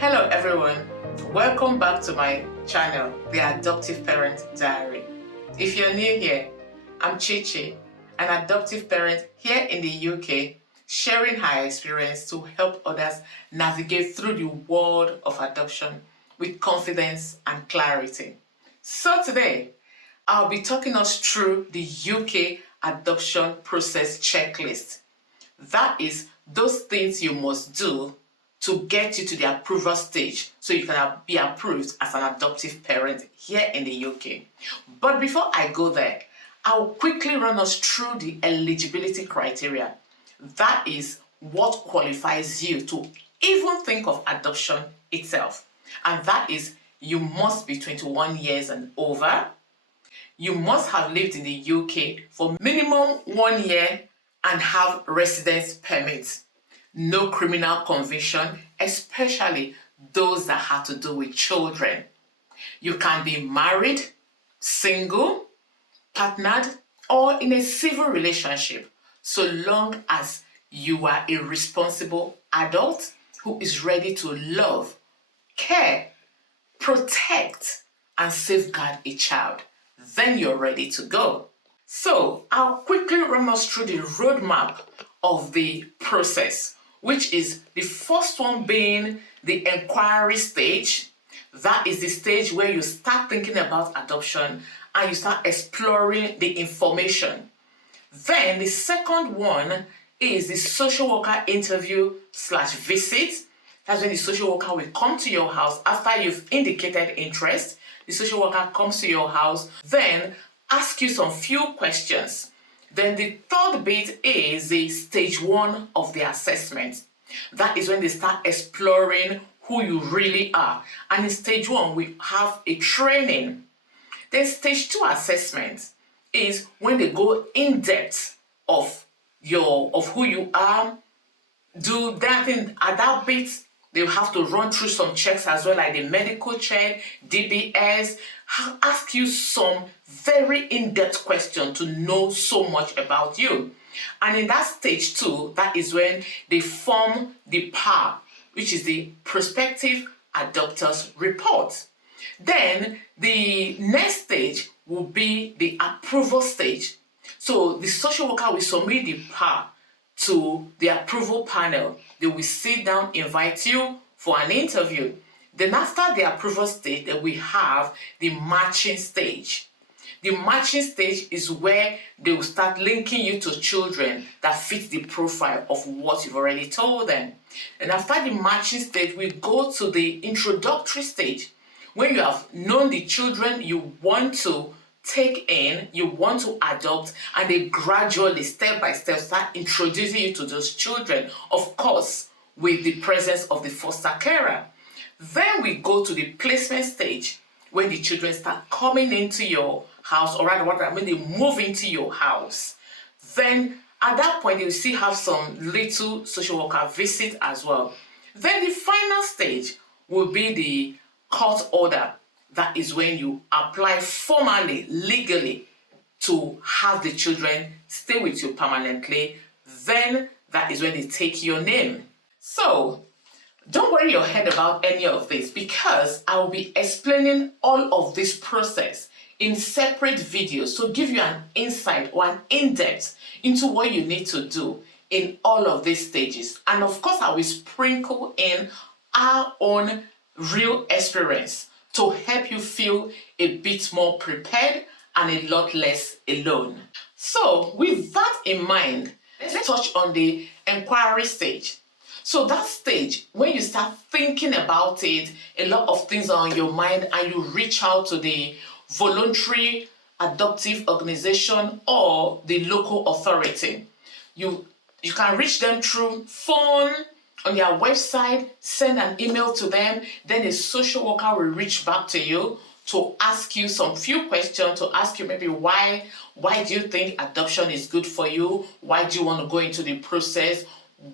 Hello everyone, welcome back to my channel, The Adoptive Parent Diary. If you're new here, I'm Chichi, an adoptive parent here in the UK, sharing her experience to help others navigate through the world of adoption with confidence and clarity. So today, I'll be talking us through the UK adoption process checklist. That is those things you must do to get you to the approval stage so you can be approved as an adoptive parent here in the UK. But before I go there, I'll quickly run us through the eligibility criteria. That is what qualifies you to even think of adoption itself. And that is you must be 21 years and over. You must have lived in the UK for minimum 1 year and have residence permit. No criminal conviction, especially those that have to do with children. You can be married, single, partnered, or in a civil relationship, so long as you are a responsible adult who is ready to love, care, protect, and safeguard a child. Then you're ready to go. So I'll quickly run us through the roadmap of the process, which is the first one being the enquiry stage. That is the stage where you start thinking about adoption and you start exploring the information. Then the second one is the social worker interview/visit. That's when the social worker will come to your house after you've indicated interest. The social worker comes to your house, then ask you some few questions. Then the third bit is the stage one of the assessment. That is when they start exploring who you really are. And in stage one, we have a training. Then stage two assessment is when they go in depth of who you are. Do that thing at that bit. They have to run through some checks as well, like the medical check, DBS, ask you some very in-depth questions to know so much about you. And in that stage two, that is when they form the PAR, which is the Prospective Adopters Report. Then the next stage will be the approval stage. So the social worker will submit the PAR to the approval panel. They will sit down, invite you for an interview. Then after the approval stage, then we have the matching stage. The matching stage is where they will start linking you to children that fit the profile of what you've already told them. And after the matching stage, we go to the introductory stage. When you have known the children you want to take in, you want to adopt, and they gradually, step by step, start introducing you to those children, of course, with the presence of the foster carer. Then we go to the placement stage, when the children start coming into your house, or rather, when they move into your house. Then at that point, you still have some little social worker visit as well. Then the final stage will be the court order. That is when you apply formally, legally, to have the children stay with you permanently. Then that is when they take your name. So don't worry your head about any of this, because I will be explaining all of this process in separate videos to give you an insight or an in-depth into what you need to do in all of these stages. And of course, I will sprinkle in our own real experience to help you feel a bit more prepared and a lot less alone. So with that in mind, let's touch on the enquiry stage. So that stage, when you start thinking about it, a lot of things are on your mind, and you reach out to the voluntary adoptive organization or the local authority. You can reach them through phone, on their website, send an email to them, then a social worker will reach back to you to ask you some few questions, to ask you maybe why do you think adoption is good for you? Why do you want to go into the process?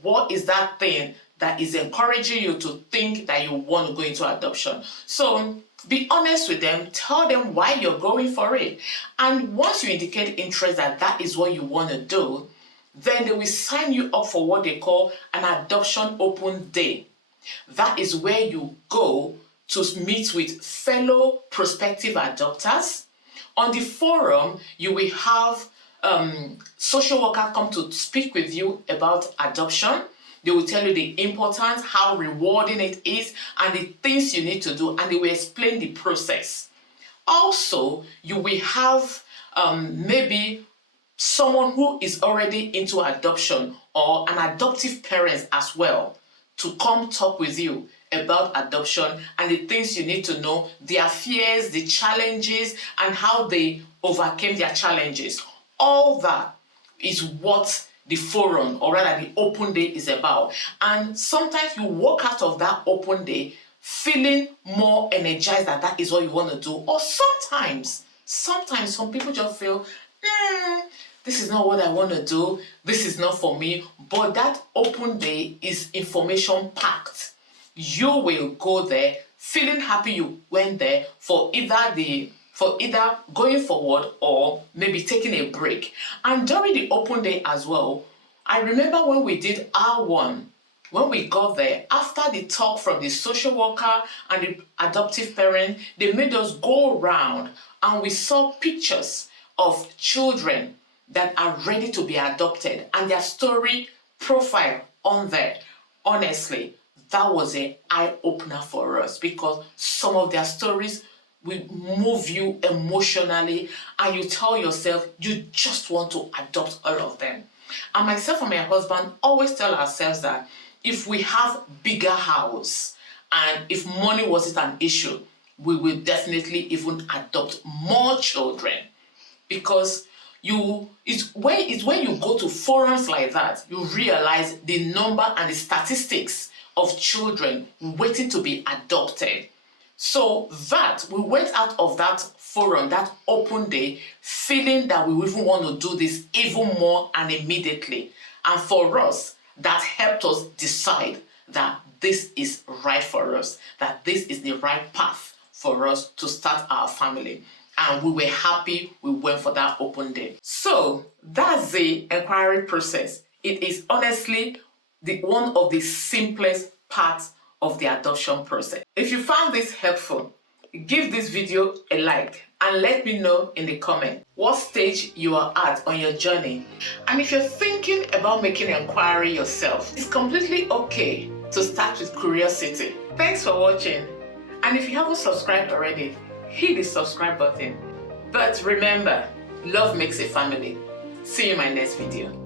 What is that thing that is encouraging you to think that you want to go into adoption? So be honest with them, tell them why you're going for it. And once you indicate interest that that is what you want to do, then they will sign you up for what they call an adoption open day. That is where you go to meet with fellow prospective adopters. On the forum, you will have social worker come to speak with you about adoption. They will tell you the importance, how rewarding it is, and the things you need to do, and they will explain the process. Also, you will have maybe someone who is already into adoption or an adoptive parent as well to come talk with you about adoption and the things you need to know, their fears, the challenges, and how they overcame their challenges. All that is what the forum, or rather the open day, is about. And sometimes you walk out of that open day feeling more energized that is what you want to do. Or sometimes some people just feel, this is not what I want to do, this is not for me. But that open day is information packed. You will go there feeling happy you went there for either going forward or maybe taking a break. And during the open day as well, I remember when we did R1, when we got there, after the talk from the social worker and the adoptive parent, they made us go around and we saw pictures of children that are ready to be adopted and their story profile on there. Honestly, that was an eye-opener for us because some of their stories will move you emotionally and you tell yourself you just want to adopt all of them. And myself and my husband always tell ourselves that if we have bigger house and if money wasn't an issue, we will definitely even adopt more children, because it's when you go to forums like that, you realize the number and the statistics of children waiting to be adopted. So that we went out of that forum, that open day, feeling that we even want to do this even more and immediately. And for us, that helped us decide that this is right for us, that this is the right path for us to start our family. And we were happy we went for that open day. So that's the inquiry process. It is honestly one of the simplest parts of the adoption process. If you found this helpful, give this video a like and let me know in the comment what stage you are at on your journey. And if you're thinking about making an inquiry yourself, it's completely okay to start with curiosity. Thanks for watching. And if you haven't subscribed already, hit the subscribe button. But remember, love makes a family. See you in my next video.